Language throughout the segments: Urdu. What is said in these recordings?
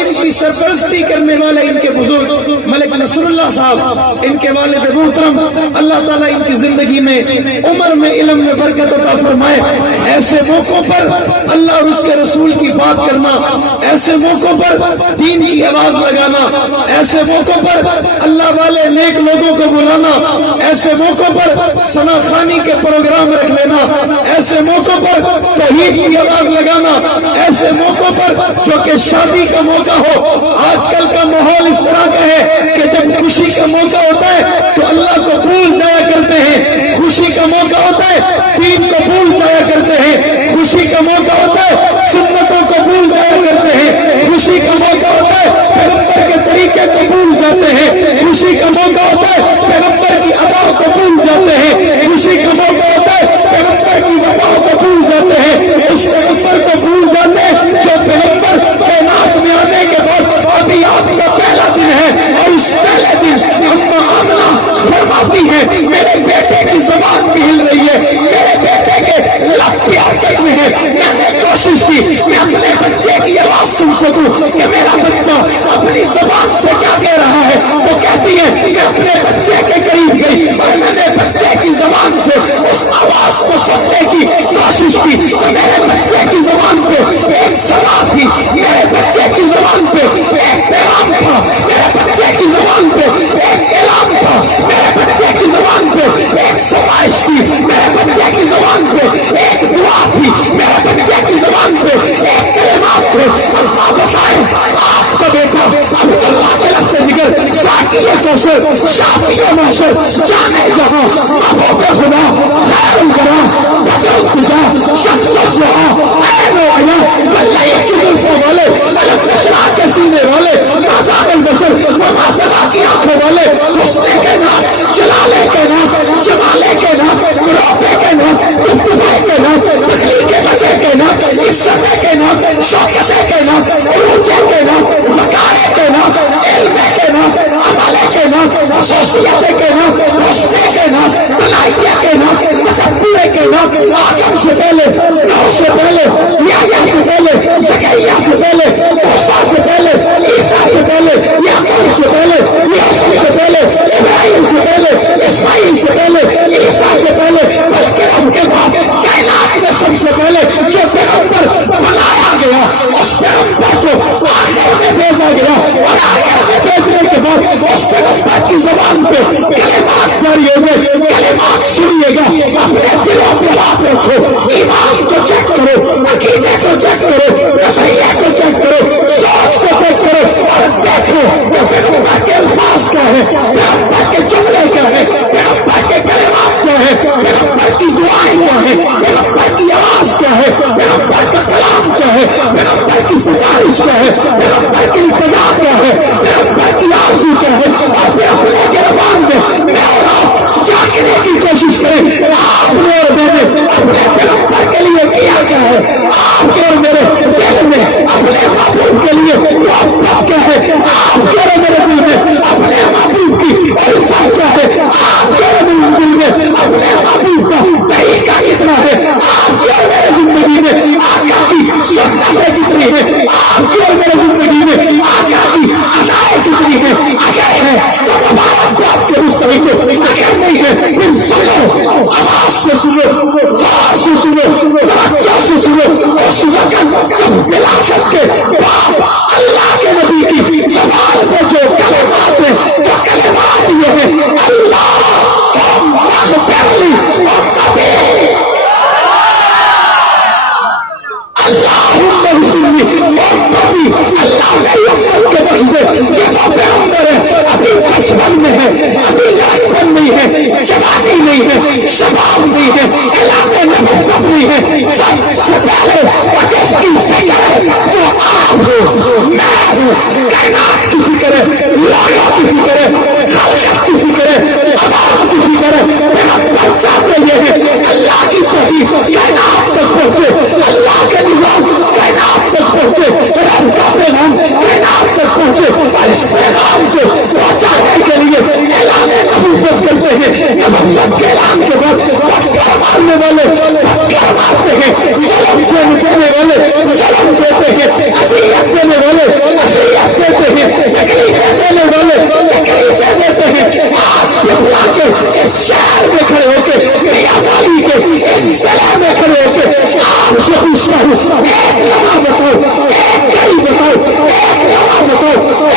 ان کی سرپرستی کرنے والے ان کے بزرگ ملک نصر اللہ صاحب، ان کے والد محترم، اللہ تعالیٰ ان کی زندگی میں عمر میں علم میں برکت عطا فرمائے۔ ایسے موقعوں پر اللہ اور اس کے رسول کی بات کرنا، ایسے موقعوں پر دین کی آواز لگانا، ایسے موقعوں پر اللہ والے نیک لوگوں کو بلانا، ایسے موقعوں پر ثنا خوانی کے پروگرام رکھ لینا، ایسے موقعوں پر توحید کی آواز لگانا، ایسے موقعوں پر جو کہ شادی کا موقع ہو۔ آج کل کا ماحول اس طرح کا ہے کہ جب خوشی کا موقع ہوتا ہے تو اللہ کو بھول جایا کرتے ہیں، خوشی کا موقع ہوتا ہے دین کو بھول جایا کرتے ہیں، خوشی کا موقع ہوتا ہے سنتوں کو بھول جایا کرتے ہیں، خوشی کا موقع ہوتا ہے پیغمبر کے طریقے کو بھول جاتے ہیں، خوشی کا موقع ہوتا ہے پیغمبر کی ادا کو بھول جاتے ہیں، خوشی کا موقع ہوتا ہے پیغمبر کی وفا کو بھول جاتے ہیں، اس پیغمبر کو بھول جاتے ہیں جو پیغمبر کائنات میں آنے کے بعد ابھی آپ کا پہلا دن ہے، اور اس پہلے دن اما آمنہ فرماتی ہے میرے بیٹے کی زبان بھی ہل رہی ہے، میرے بیٹے کے لب بھی حرکت میں ہے۔ میں نے کوشش کی میں اپنے بچے کی آواز سن سکوں کہ میرا بچہ اپنی زبان سے کیا کہہ رہا ہے۔ وہ کہتی ہے میں اپنے بچے کے قریب گئی اور میں نے بچے کی زبان سے اس آواز کو سننے کی کوشش کی تو میرے بچے کی زبان پہ ایک سوال تھی، میرے بچے کی زبان پہ ایک پیغام تھا، میرے بچے کی زبان پہ ایک اعلان تھا، میرے بچے کی زبان پہ ایک سفارش تھی، میرے بچے کی زبان پہ ایک دعا تھی، میرے بچے کی زبان پہ ایک کلمات تھے۔ اللہ بتائیں آپ کا بیٹا عبداللہ کے لخت جگر ساقی کوثر شافی محشر جانے جہاں محبوب خدا خیر الورا بدر التجا شمس الضحا عین و عیا واللہ کی زلفوں والے علم نشرح کے سینے والے آزاد البصر وما فضا کی آنکھوں والے حسن کے نام جلالے کے نام جمالے کے نام روپے کے نام دبدبے کے نام تخلیق وجہ کے نام عزت کے نام شوکت کے نام عروج کے نام وقار کے نام علم کے نام عمل کے نام خصوصیت کے نام حسن کے نام تنائیہ کے نام تشبہ کے نام آدم سے پہلے نوح سے پہلے یحییٰ سے پہلے زکریا سے پہلے موسیٰ سے پہلے عیسیٰ سے پہلے یعقوب سے پہلے یوسف سے پہلے ابراہیم سے پہلے اسماعیل سے پہلے عیسیٰ سے پہلے بلکہ ان کے بعد کائنات میں سب سے پہلے جو پیغمبر بنایا گیا اس پیغمبر کو آخر میں بھیجا گیا اور آخر میں بھیجنے کے بعد اس پیغمبر کی زبان پہ کلمات جاری ہو گئے۔ کلمات سنیے گا، اپنے دلوں پہ ہاتھ رکھو، ایمان کو چیک کرو، عقیدے کو چیک کرو، نظریہ کو چیک کرو، سوچ کو چیک کرو اور دیکھو کہ پیغمبر کے الفاظ کیا ہے، پیغمبر کے جملے کیا ہے، پیغمبر کے کلمات کیا ہے، پیغمبر کی دعائیں کیا ہے، پیغمبر کی آواز کیا ہے، پیغمبر کا کلام کیا ہے، پیغمبر کی سفارش کیا ہے، پیغمبر کی التجا کیا ہے، پیغمبر کی آرزو کیا ہے، اور پھر اپنے گربان میں میں اور آپ جاگنے کی کوشش کریں۔ آپ نے اور میں نے اپنے پیغمبر کے لیے کیا کیا ہے، آپ کے اور میرے دل میں اپنے محبوب کے لیے محبت کیا ہے، آپ کے اور میرے دل میں اپنے محبوب کی الفت کیا ہے، آپ کے اور میرے دل میں اپنے محبوب کا طریقہ کتنا ہے، آپ کے اور میرے زندگی میں آقا کی سنتیں کتنی ہے، آپ کے اور میرے زندگی میں آقا کی ادائیں کتنی ہے۔ اگر ہے تو مبارکباد کے مستحق ہو، اگر نہیں ہے پھر سنو، آواز سے سنو، غور سے سنو، توجہ سے سنو۔ اس وقت جب ولادت کے باپ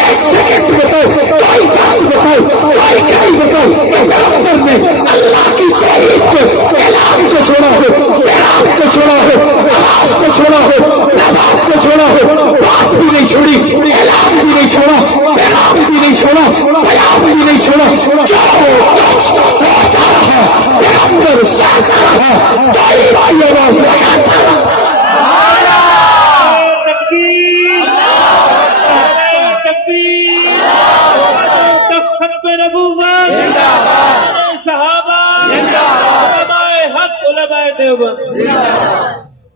ایک سیکنڈ بتاؤ، کوئی بات بتاؤ، کوئی کہیں بتاؤ کہ پیغمبر نے اللہ کی توحید کو، اعلان کو چھوڑا ہو، پیغام کو چھوڑا ہو، آواز کو چھوڑا ہو، نبات کو چھوڑا ہو، بات بھی نہیں چھوڑی، اعلان بھی نہیں چھوڑا، پیغام بھی نہیں چھوڑا، پیغام بھی نہیں چھوڑا، پیغمبر ساتھ رہا، توحید کی آواز لگاتا رہا۔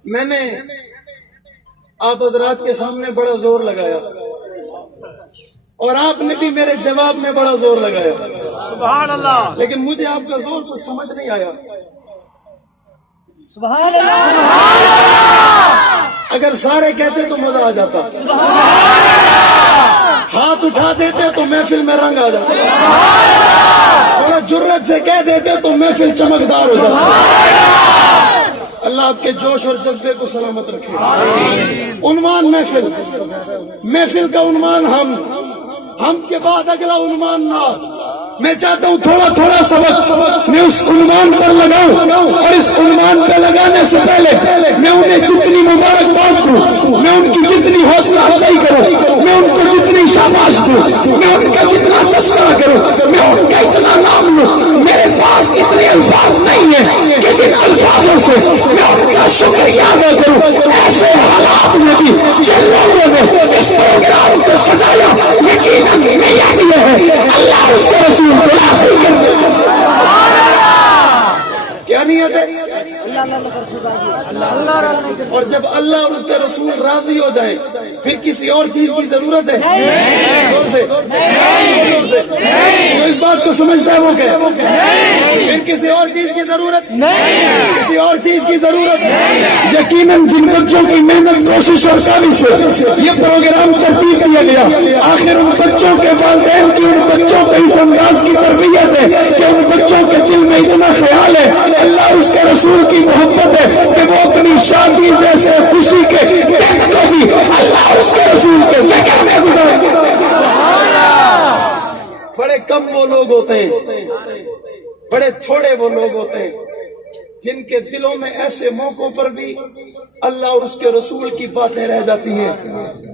میں نے آپ حضرات کے سامنے بڑا زور لگایا اور آپ نے بھی میرے جواب میں بڑا زور لگایا، سبحان اللہ، لیکن مجھے آپ کا زور کچھ سمجھ نہیں آیا۔ سبحان اللہ، اگر سارے کہتے تو مزہ آ جاتا، ہاتھ اٹھا دیتے تو محفل میں رنگ آ جاتا، تھوڑا جرت سے کہہ دیتے تو محفل چمکدار ہو جاتا۔ اللہ آپ کے جوش اور جذبے کو سلامت رکھے۔ عنوان محفل کا عنوان ہم کے بعد اگلا عنوان نعت۔ میں چاہتا ہوں تھوڑا تھوڑا سبق میں اس عنوان پر لگاؤں، اور اس عنوان پہ لگانے سے پہلے میں انہیں جتنی مبارکباد دوں، میں ان کی جتنی حوصلہ افزائی کروں، میں ان کو جتنی شاباش دوں، میں ان کا جتنا تذکرہ کروں، میں ان کا اتنا نام لوں، میرے پاس اتنے الفاظ نہیں ہیں کہ جن الفاظوں سے میں ان کا شکریہ ادا کروں۔ ایسے حالات میں بھی جن لوگوں نے اس پروگرام کو سجایا یقیناً نیت یہ ہے اللہ اس کے رسول کیا نیت ہے؟ اور جب اللہ اور اس کے رسول راضی ہو جائیں پھر کسی اور چیز کی ضرورت ہے؟ زور سے جو اس بات کو سمجھتا ہے وہ کہ پھر کسی اور چیز کی ضرورت نہیں، کسی اور چیز کی ضرورت نہیں۔ یقیناً جن بچوں کی محنت، کوشش اور کاوش سے یہ پروگرام ترتیب دیا گیا، آخر ان بچوں کے والدین کی ان بچوں کو اس انداز کی تربیت ہے کہ ان بچوں کے دل میں اتنا خیال ہے اللہ اور اس کے رسول کی محبت ہے کہ وہ اپنی شادی جیسے خوشی کے دن کو بھی اللہ اور اس کے رسول کے ذکر میں گزارتے ہیں۔ بڑے کم وہ لوگ ہوتے ہیں، بڑے تھوڑے وہ لوگ ہوتے ہیں جن کے دلوں میں ایسے موقعوں پر بھی اللہ اور اس کے رسول کی باتیں رہ جاتی ہیں،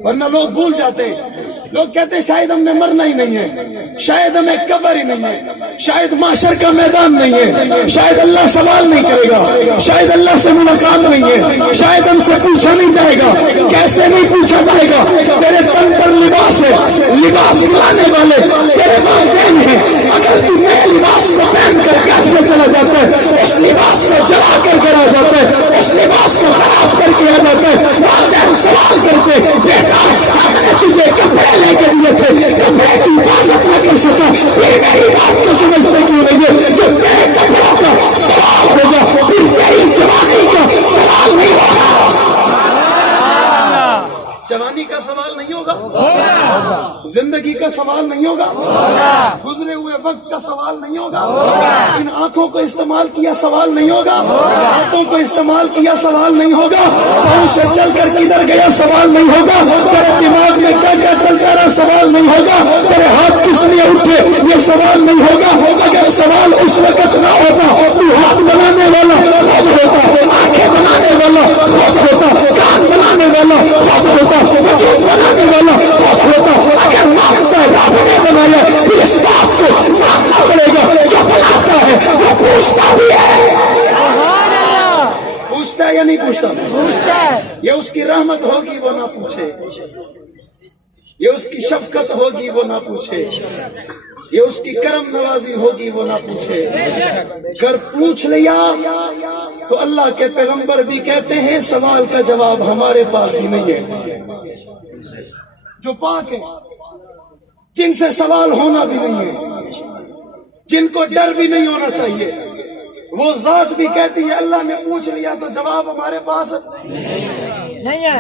ورنہ لوگ بھول جاتے ہیں۔ لوگ کہتے ہیں شاید ہم نے مرنا ہی نہیں ہے، شاید ہمیں قبر ہی نہیں ہے، شاید محشر کا میدان نہیں ہے، شاید اللہ سوال نہیں کرے گا، شاید اللہ سے ملاقات نہیں ہے، شاید ہم سے پوچھا نہیں جائے گا۔ کیسے نہیں پوچھا جائے گا؟ تیرے تن پر لباس ہے، لباس دلانے والے تیرے والدین ہیں، اگر تو نئے لباس کو پہن کر کیسے چلا جاتا ہے، اس لباس کو جلا کر کرا جاتا ہے، اس لباس کو خراب کر کے آ جاتا ہے۔ والدین سوال کرتے بیٹا ہم نے تجھے کپڑے لے کے دیے تھے، کپڑے کی حفاظت نہ کر سکا، پھر میری بات کو سمجھتے کیوں نہیں ہے؟ جب تیرے کپڑوں کا سوال ہوگا پھر تیری جوانی کا سوال نہیں ہوگا۔ جوانی کا سوال نہیں ہوگا، زندگی کا سوال نہیں ہوگا، گزرے ہوئے وقت کا سوال نہیں ہوگا، ان آنکھوں کو استعمال کیا سوال نہیں ہوگا، ہاتھوں کو استعمال کیا سوال نہیں ہوگا، پاؤں سے چل کر کدھر گیا سوال نہیں ہوگا، تیرے دماغ میں کیا کیا چلتا رہا سوال نہیں ہوگا، تیرے ہاتھ کس لیے اٹھے یہ سوال نہیں ہوگا۔ اگر سوال اس وقت نہ ہوتا تو ہاتھ بنانے والا خود ہوتا، آنکھیں بنانے والا خود ہوتا، کان بنانے والا خود ہوتا، وجود بنانے والا خود ہوتا۔ اگر مانگتا رب نے بنایا پھر اس بات کو ماننا پڑے گا، جو بناتا ہے وہ پوچھتا بھی ہے۔ پوچھتا ہے یا نہیں پوچھتا؟ یہ اس کی رحمت ہوگی وہ نہ پوچھے، یہ اس کی شفقت ہوگی وہ نہ پوچھے، یہ اس کی کرم نوازی ہوگی وہ نہ پوچھے۔ اگر پوچھ لیا تو اللہ کے پیغمبر بھی کہتے ہیں سوال کا جواب ہمارے پاس بھی نہیں ہے۔ جو پاک ہے، جن سے سوال ہونا بھی نہیں ہے، جن کو ڈر بھی نہیں ہونا چاہیے، وہ ذات بھی کہتی ہے اللہ نے پوچھ لیا تو جواب ہمارے پاس نہیں ہے۔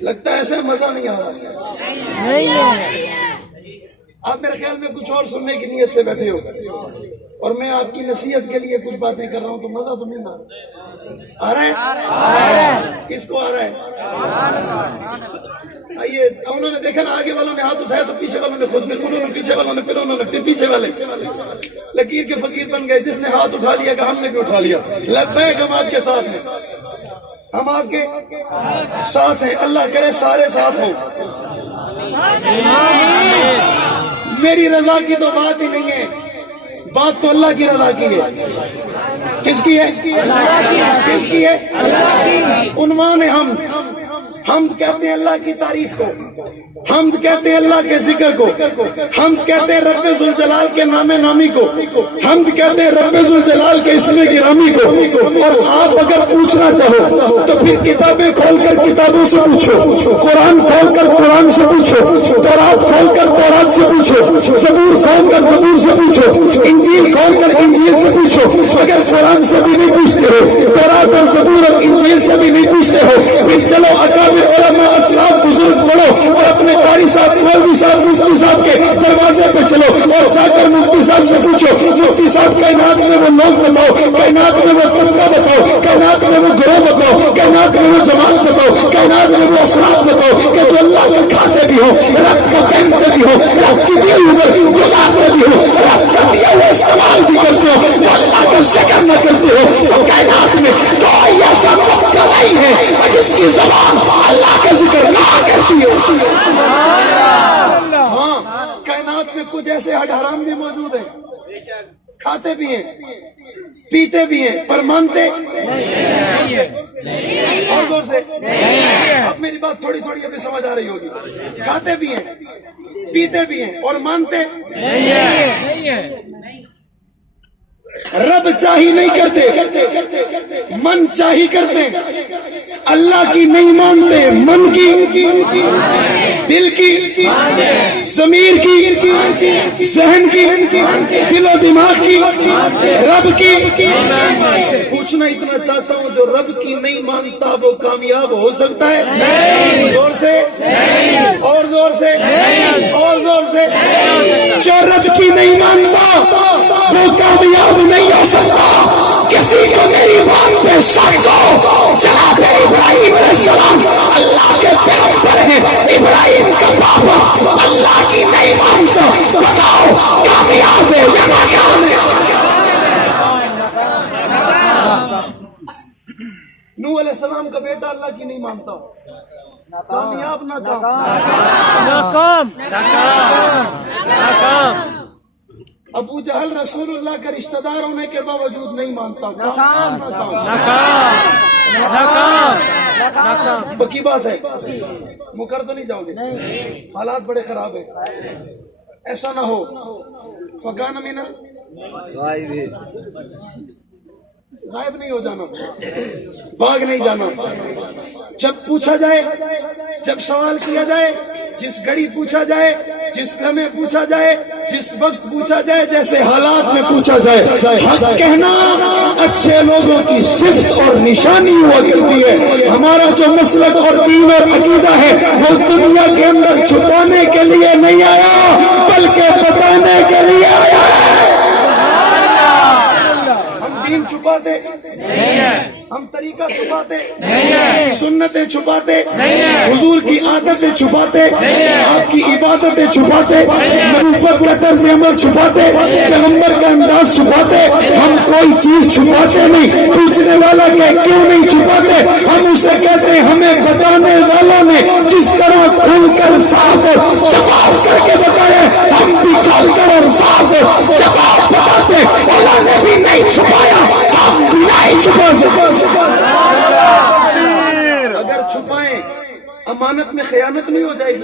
لگتا ہے ایسے مزہ نہیں آ رہا۔ آپ میرے خیال میں کچھ اور سننے کی نیت سے بیٹھے ہو اور میں آپ کی نصیحت کے لیے کچھ باتیں کر رہا ہوں تو مزہ تو نہیں آ رہا ہے؟ کس کو آ رہا ہے؟ یہ انہوں نے دیکھا نا آگے والوں نے ہاتھ اٹھایا تو پیچھے والوں نے خود پھر انہوں نے پیچھے والوں نے پھر انہوں نے پھر پیچھے والے لکیر کے فقیر بن گئے. جس نے ہاتھ اٹھا لیا کہ ہم نے بھی اٹھا لیا. لبیک ہم آپ کے ساتھ ہیں, ہم آپ کے ساتھ ہیں. اللہ کرے سارے ساتھ ہوں. میری رضا کی تو بات ہی نہیں ہے, بات تو اللہ کی رضا کی ہے. کس کی ہے؟ کس کی ہے؟ عنوان حمد کہتے ہیں اللہ کی تعریف کو, حمد کہتے ہیں اللہ کے ذکر کو, حمد کہتے ہیں رب ذوالجلال کے نام نامی کو, حمد کہتے ہیں رب ذوالجلال کے اسم گرامی کو. اور آپ اگر پوچھنا چاہو تو پھر کتابیں کھول کر کتابوں سے پوچھو, قرآن کھول کر قرآن سے پوچھو, تورات کھول کر تورات سے پوچھو, زبور کھول کر زبور سے پوچھو, انجیل کھول کر انجیل سے پوچھو. اگر قرآن سے بھی نہیں پوچھتے ہو, تورات اور زبور اور انجیل سے بھی نہیں پوچھتے ہو, پھر چلو اکابر علماء اسلاف بزرگ پڑھو اور اپنے قاری صاحب, مولوی صاحب, مفتی صاحب کے دروازے پہ چلو اور جا کر مفتی صاحب سے پوچھو, مفتی صاحب کائنات میں وہ لوگ بتاؤ, کائنات میں وہ طبقہ بتاؤ, کائنات میں وہ گروہ بتاؤ, کائنات میں وہ جماعت بتاؤ, کائنات میں وہ افراد بتاؤ کہ جو اللہ کا کھاتے بھی ہو, رب کا پہنتے بھی ہو, رب کی دی ہوئی گزارتے بھی ہو, رب کا دیا ہوا استعمال بھی کرتے ہو, تو اللہ کا ذکر نہ کرتے ہو. تو کائنات میں کوئی ایسا طبقہ نہیں ہے جس کی زبان اللہ کا ذکر نہ کرتی ہو. ہاں, کائنات میں کچھ ایسے حد حرام بھی موجود ہیں, کھاتے بھی ہیں, پیتے بھی ہیں, پر مانتے اور زور سے. اب میری بات تھوڑی تھوڑی ابھی سمجھ آ رہی ہوگی. کھاتے بھی ہیں, پیتے بھی ہیں اور مانتے رب چاہی نہیں کرتے, من چاہی کرتے. اللہ کی نہیں مانتے, من کی, دل کی, ضمیر کی, ذہن کی, دل و دماغ کی, رب کی. پوچھنا اتنا چاہتا ہوں, جو رب کی نہیں مانتا وہ کامیاب ہو سکتا ہے؟ زور سے اور زور سے اور زور سے. جو رب کی نہیں مانتا وہ کامیاب نہیں ہو سکتا. کسی کو میری بات پہ شک ہو, جناب ابراہیم علیہ السلام اللہ کے پیغمبر ہیں, ابراہیم کا بابا اللہ کی نہیں مانتا, بتاؤ کامیاب ہے یا ناکام ہے؟ نوح علیہ السلام کا بیٹا اللہ کی نہیں مانتا, کامیاب ناکام. ابو جہل رسول اللہ کا رشتہ دار ہونے کے باوجود نہیں مانتا, پکی بات ہے. مکر تو نہیں جاؤ گے, حالات بڑے خراب ہیں. ایسا نہ ہو فکان من غائب نہیں ہو جانا, بھاگ نہیں جانا. جب پوچھا جائے, جب سوال کیا جائے, جس گھڑی پوچھا جائے, جس لمحے پوچھا جائے, جس وقت پوچھا جائے, جیسے حالات میں پوچھا جائے, حق کہنا اچھے لوگوں کی صفت اور نشانی ہوا کرتی ہے. ہمارا جو مسلک اور دین اور عقیدہ ہے وہ دنیا کے اندر چھپانے کے لیے نہیں آیا, بلکہ بتانے کے لیے آیا ہے. دین چھپاتے نہیں ہیں, ہم طریقہ چھپاتے نہیں ہیں, سنتیں چھپاتے نہیں ہیں, حضور کی عادتیں چھپاتے نہیں ہیں, آپ کی عبادتیں چھپاتے, نبوت کا طرز عمل چھپاتے, پیغمبر کا انداز چھپاتے. ہم کوئی چیز چھپاتے نہیں. پوچھنے والا کہ کیوں نہیں چھپاتے, ہم اسے کہتے ہیں ہمیں بتانے والوں نے جس طرح کھل کر صاف اور شفاف کر کے بتایا, ہم بھی کھل کر اور صاف اور شفاف بتاتے. اللہ نے بھی نہیں چھپایا, ہم نہیں چھپا سکتے. اگر چھپائیں امانت میں خیانت نہیں ہو جائے گی؟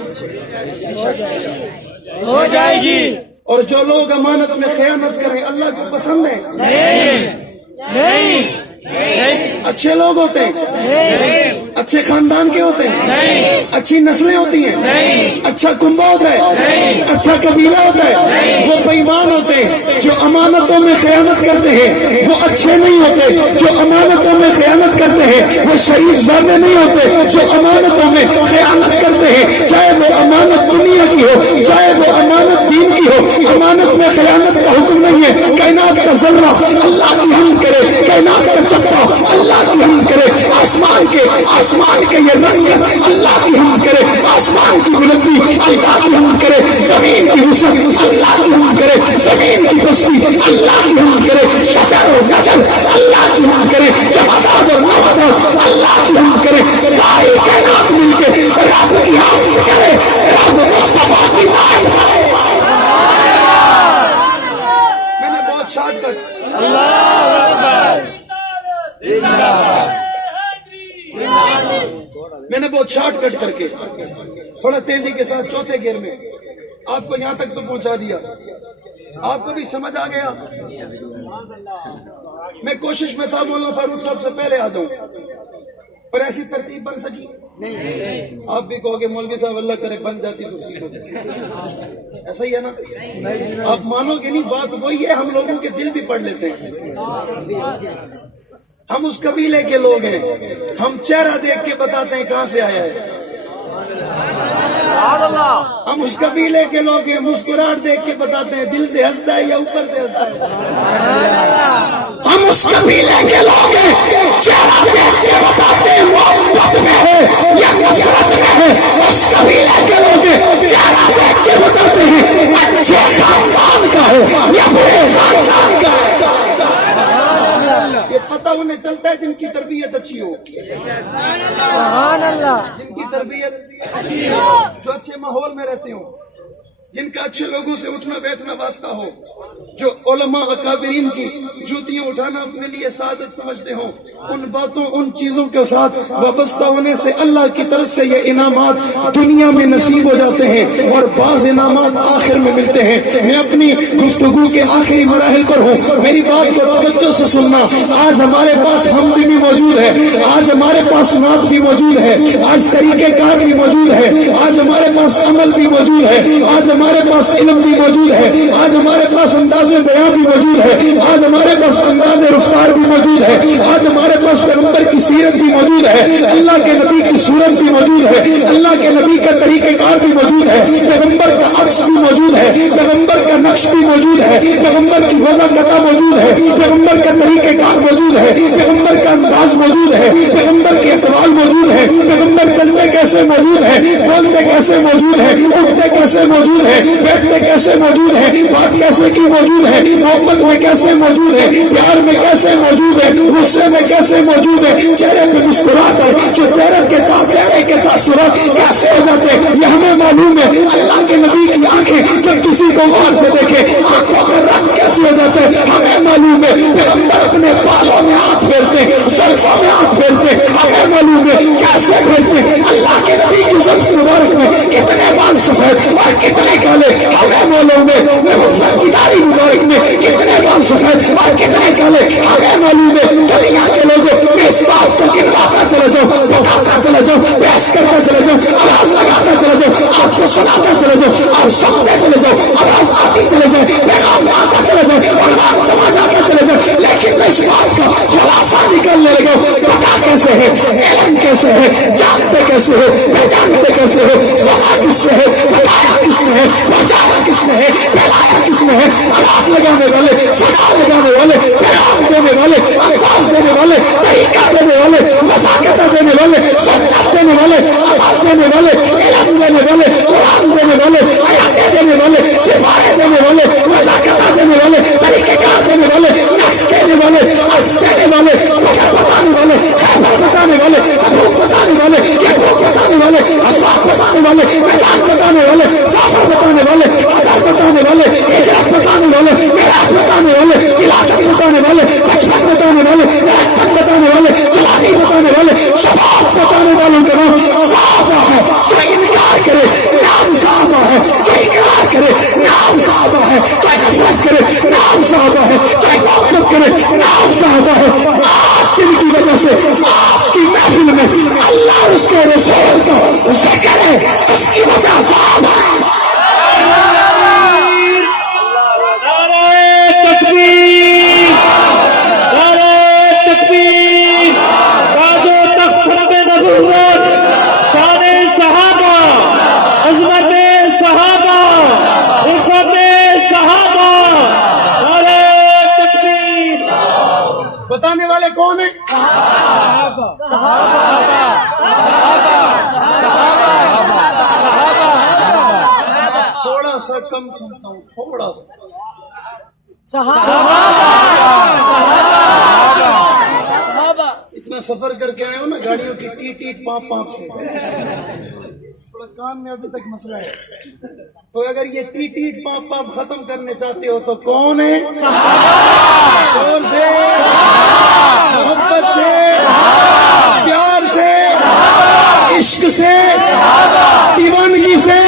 ہو جائے گی. اور جو لوگ امانت میں خیانت کریں اللہ کو پسند ہے؟ نہیں. اچھے لوگ ہوتے ہیں, اچھے خاندان کے ہوتے ہیں, اچھی نسلیں ہوتی ہیں, اچھا کنبہ ہوتا ہے, اچھا قبیلہ ہوتا ہے. وہ بے ایمان ہوتے ہیں جو امانتوں میں خیانت کرتے ہیں, وہ اچھے نہیں ہوتے. جو امانتوں میں خیانت کرتے ہیں وہ شریف زادے نہیں ہوتے. جو امانتوں میں خیانت کرتے ہیں, چاہے وہ امانت دنیا کی ہو, چاہے وہ امانت دین کی ہو, امانت میں خیانت کا حکم نہیں ہے. کائنات کا ذرہ اللہ کی حمد کرے, کائنات کا چپا اللہ کی حمد کرے, آسمان کے یہ رنگ اللہ کی حمد کرے, آسمان کی وسعت اللہ کی حمد کرے، زمین کی پستی اللہ کی حمد کرے، شجر و جزر اللہ کی حمد کرے، جمادات اور نباتات اللہ کی حمد کرے، ساری کائنات مل کے رب کی حمد کرے، رب مصطفیٰ کی نعت کرے۔ میں نے بہت شارٹ کٹ کر کے تھوڑا تیزی کے ساتھ چوتھے گیئر میں آپ کو یہاں تک تو پہنچا دیا، آپ کو بھی سمجھ آ گیا۔ میں کوشش میں تھا مولانا فاروق صاحب سے پہلے آ جاؤں، پر ایسی ترتیب بن سکی نہیں۔ آپ بھی کہو گے مولوی صاحب اللہ کرے بن جاتی تو ٹھیک ہوتی، ایسا ہی ہے نا؟ آپ مانو گے نہیں، بات وہی ہے، ہم لوگوں کے دل بھی پڑھ لیتے ہیں۔ ہم اس قبیلے کے لوگ ہیں، ہم چہرہ دیکھ کے بتاتے ہیں کہاں سے آیا ہے۔ ہم اس قبیلے کے لوگ ہیں، مسکراہٹ دیکھ کے بتاتے ہیں دل سے ہنستا ہے یا اوپر سے ہنستا ہے۔ ہم اس قبیلے کے لوگ ہیں، چہرہ دیکھ کے بتاتے ہیں محبت میں ہے یا نفرت میں ہے۔ اس قبیلے کے لوگ ہیں، چہرہ دیکھ کے بتاتے ہیں اچھے خاندان کا ہے یا برے خاندان کا ہے۔ یہ پتہ انہیں چلتا ہے جن کی تربیت اچھی ہو، جن کی تربیت اچھی ہو، جو اچھے ماحول میں رہتے ہوں، جن کا اچھے لوگوں سے اٹھنا بیٹھنا واسطہ ہو، جو علماء اکابرین کی جوتیاں اٹھانا اپنے لیے سعادت سمجھتے ہوں، ان باتوں ان چیزوں کے ساتھ وابستہ ہونے سے اللہ کی طرف سے یہ انعامات دنیا میں نصیب ہو جاتے ہیں اور بعض انعامات آخر میں ملتے ہیں۔ میں اپنی گفتگو کے آخری مراحل پر ہوں، میری بات کو توجہ سے سننا۔ آج ہمارے پاس حمد بھی موجود ہے، آج ہمارے پاس نعت بھی موجود ہے، آج طریقہ کار بھی موجود ہے، آج ہمارے پاس عمل بھی موجود ہے، آج ہمارے پاس علم بھی موجود ہے، آج ہمارے پاس انداز بیان بھی موجود ہے، آج ہمارے پاس انداز رفتار بھی موجود ہے، آج ہمارے پاس پیغمبر کی سیرت بھی موجود ہے، اللہ کے نبی کی صورت بھی موجود ہے، اللہ کے نبی کا طریقہ کار بھی موجود ہے، پیغمبر کا عکس بھی موجود ہے، پیغمبر کا نقش بھی موجود ہے، پیغمبر کی وضع قطع موجود ہے، پیغمبر کا طریقہ کار موجود ہے، پیغمبر کا انداز موجود ہے، پیغمبر کے اقوال موجود ہے، پیغمبر چلتے کیسے موجود ہے، بولتے کیسے موجود ہے، اٹھتے کیسے موجود ہے، بیٹھتے کیسے موجود ہے، بات کیسے کی موجود ہے، محبت میں کیسے موجود ہے، پیار میں کیسے موجود ہے، غصے میں کیسے موجود ہے، چہرے پہ مسکراہٹ ہے، جو چہرے کے تاثرات کیسے ہو جاتے ہیں یہ ہمیں معلوم ہے۔ اللہ کے نبی کی آنکھیں جب کسی کو غور سے دیکھے آنکھوں کا رنگ کیسے ہو جاتا ہے ہمیں معلوم ہے۔ پیغمبر اپنے بالوں میں ہاتھ پھیرتے، زلفوں میں ہاتھ پھیرتے، ہمیں معلوم ہے کیسے پھیرتے۔ اللہ کے نبی کی زلف مبارک میں کتنے بال سفید اور کتنے کالے ہمیں معلوم ہے۔ محمد کی داڑھی مبارک میں کتنے بال سفید اور کتنے کالے ہمیں معلوم ہے۔ دنیا کے لوگوں میں اس بات کو گنواتا چلا جاؤ، بتاتا چلا جاؤ، بحث کرتا چلا جاؤ، آواز لگاتا چلا جاؤ، آپ کو سناتا چلا جاؤ، آپ سنتے چلے جاؤ، آواز آتی چلے جائے، پیغام آتا چلا جائے، اور سمجھ آتا چلا جائے، لیکن میں اس بات کا خلاصہ نکالنے لگا پتا کیسے ہے، علم کیسے ہے، جانتے کیسے ہو، پہچانتے کیسے ہو، سنا کس نے ہے، بتایا کس نے ہے، پہنچایا کس نے ہے، پھیلایا کس نے ہے، آواز لگانے والے، سنا لگانے والے، پیغام دینے والے، انداز دینے والے، طریقہ دینے والے، وضاحت دینے والے، سنت دینے والے، آواز دینے والے، علم دینے والے، قرآن دینے والے، آیاتیں دینے والے، صفات دینے والے، وضاحت دینے والے، طریقہ کار دینے والے، نقش دینے والے، عرض دینے والے، مگر بتانے والے، خیبر بتانے والے، تبوک بتانے والے، یرموک بتانے والے، اسواق بتانے والے، میدان بتانے والے، سفر بتانے والے، اثر بتانے والے، ہجرت بتانے والے، معراج بتانے والے، ولادت بتانے والے، بچپن بتانے والے، لڑکپن بتانے والے، جوانی بتانے والے، شباب بتانے والوں کا نام صحابہ ہے۔ جو انکار کرے نام صحابہ ہے، جو اقرار کرے نام صحابہ ہے، جو نفرت کرے نام صحابہ ہے، جو محبت کرے نام صحابہ ہے۔ آج جن کی وجہ سے آپ کی محفل میں اللہ اس کے رسول کا ذکر ہے، اس کی وجہ صحابہ ہے۔ بتانے والے کون ہیں؟ سا کم سنتا ہوں، تھوڑا سا اتنا سفر کر کے آئے ہو نا گاڑیوں کی ٹیٹ ٹیٹ پاپ پاپ سے، تھوڑا کان میں ابھی تک مسئلہ ہے. تو اگر یہ ٹیٹ ٹیٹ پاپ پاپ ختم کرنے چاہتے ہو تو کون ہے؟ زور سے، محبت سے، پیار سے، عشق سے، دیوانگی سے،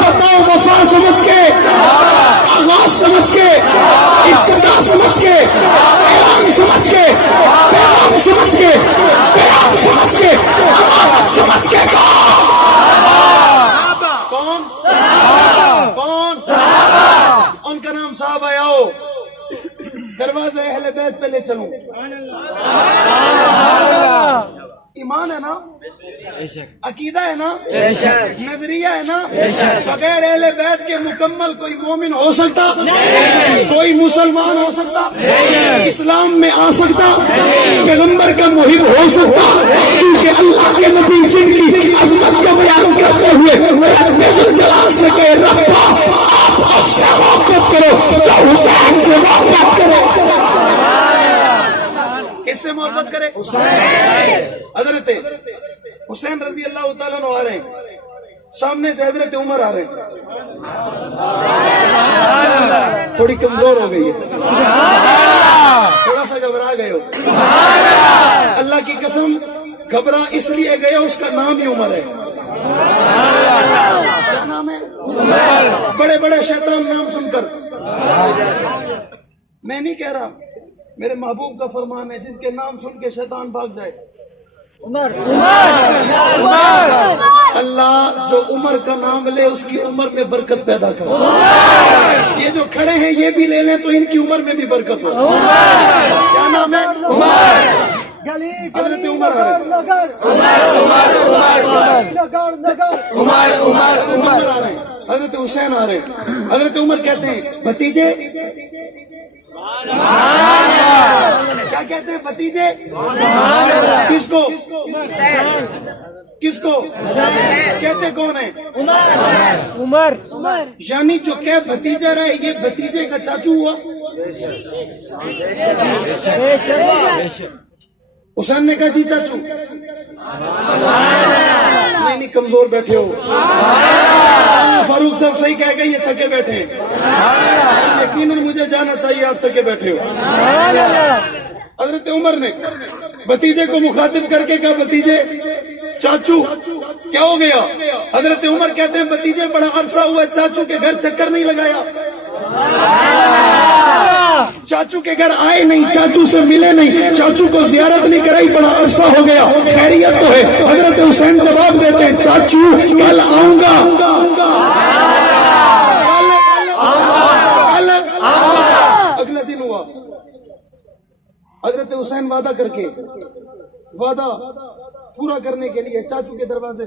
بتاؤ وفا سمجھ کے، آغاز سمجھ کے، ابتدا سمجھ کے، اعلان سمجھ کے، پیغام سمجھ کے، پیغام سمجھ کے، امانت سمجھ کے کون؟ کون؟ ان کا نام صحابہ. آؤ دروازے اہل بیت پہ لے چلوں. ایمان ہے نا، عقیدہ ہے نا، نظریہ ہے نا. بغیر اہل بیت کے مکمل کوئی مومن ہو سکتا؟ کوئی مسلمان ہو سکتا؟ اسلام میں آ سکتا؟ پیغمبر کا محب ہو سکتا؟ کیونکہ اللہ کے نبی جن کی عظمت کا بیان کرتے ہوئے رب ذوالجلال سے کہے ربا آپ اس سے محبت کرو جو حسین سے محبت کرو. کس سے محبت کرے؟ حضرت حسین رضی اللہ تعالیٰ عنہ آ رہے ہیں، سامنے سے حضرت عمر آ رہے ہیں. تھوڑی کمزور ہو گئی ہے، تھوڑا سا گھبرا گئے ہو. اللہ کی قسم گھبرا اس لیے گئے، اس کا نام ہی عمر ہے. کیا نام ہے؟ بڑے بڑے شیطان نام سن کر، میں نہیں کہہ رہا، میرے محبوب کا فرمان ہے جس کے نام سن کے شیطان بھاگ جائے. عمر. اللہ جو عمر کا نام لے اس کی عمر میں برکت پیدا کرے. یہ جو کھڑے ہیں یہ بھی لے لیں تو ان کی عمر میں بھی برکت ہو. کیا نام ہے؟ حضرت عمر آ رہے ہیں. حضرت حسین آ رہے ہیں. حضرت عمر کہتے ہیں بھتیجے. کیا کہتے ہیں بھتیجے؟ کس کو؟ کس کو کہتے کون ہے؟ عمر. یعنی جو کہ بھتیجا رہے یہ بھتیجے کا چاچو ہوا. حسین نے کہا جی چاچو. نہیں کمزور بیٹھے ہو. فاروق صاحب صحیح کہہ گئے یہ تھکے بیٹھے ہیں. یقیناً مجھے جانا چاہیے آپ تھکے بیٹھے ہو. حضرت عمر نے بھتیجے کو مخاطب کر کے کہا بھتیجے چاچو کیا ہو گیا؟ حضرت عمر کہتے ہیں بھتیجے بڑا عرصہ ہوا چاچو کے گھر چکر نہیں لگایا، چاچو کے گھر آئے نہیں، چاچو سے ملے نہیں، چاچو کو زیارت نہیں کرائی، بڑا عرصہ ہو گیا، خیریت تو ہے؟ حضرت حسین جواب دیتے ہیں چاچو کل آؤں گا. اگلا دن ہوا، حضرت حسین وعدہ کر کے وعدہ پورا کرنے کے لیے چاچو کے دروازے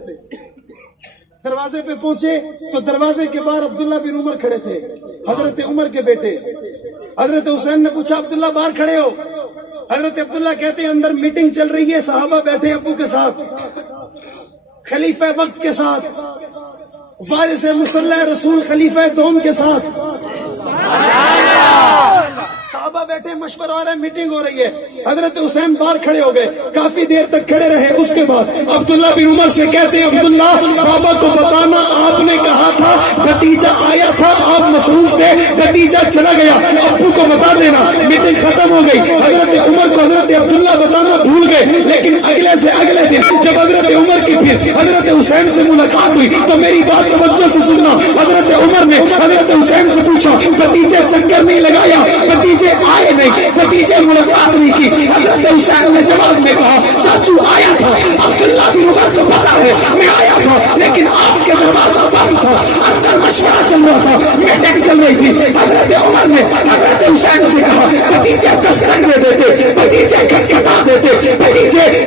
پہ پہنچے تو دروازے کے باہر عبداللہ بن عمر کھڑے تھے، حضرت عمر کے بیٹے. حضرت حسین نے پوچھا عبداللہ باہر کھڑے ہو؟ حضرت عبداللہ کہتے ہیں اندر میٹنگ چل رہی ہے، صحابہ بیٹھے ابو کے ساتھ، خلیفہ وقت کے ساتھ، وارث مصلی رسول خلیفہ دوم کے ساتھ، صحابہ بیٹھے مشورہ ہو رہا ہے، میٹنگ ہو رہی ہے. حضرت حسین باہر کھڑے ہو گئے، کافی دیر تک کھڑے رہے. اس کے بعد عبداللہ بن عمر سے کہتے ہیں عبداللہ بابا کو بتانا آپ نے کہا تھا بھتیجا آیا تھا، آپ مصروف تھے، بھتیجا چلا گیا، ابو کو بتا دینا. میٹنگ ختم ہو گئی. حضرت عمر کو حضرت عبداللہ بتانا بھول گئے، لیکن اگلے سے اگلے دن جب حضرت عمر کی پھر حضرت حسین سے ملاقات ہوئی تو میری بات توجہ سے سننا. حضرت عمر نے حضرت حسین سے پوچھا بھتیجے چکر نہیں لگایا، بھتیجے آئے نہیں، بھتیجے ملاقات نہیں کی؟ حضرت حسین نے جواب میں کہا چاچو آیا تھا، عبداللہ بن عمر کو پتا ہے میں آیا تھا، لیکن آپ کے دروازہ بند تھا، اندر مشورہ چل رہا تھا، میٹنگ چل رہی تھی. حضرت عمر نے حضرت حسین سے کہا بھتیجے دستک دے دیتے، بھتیجے کھٹکھٹا دیتے، بھتیجے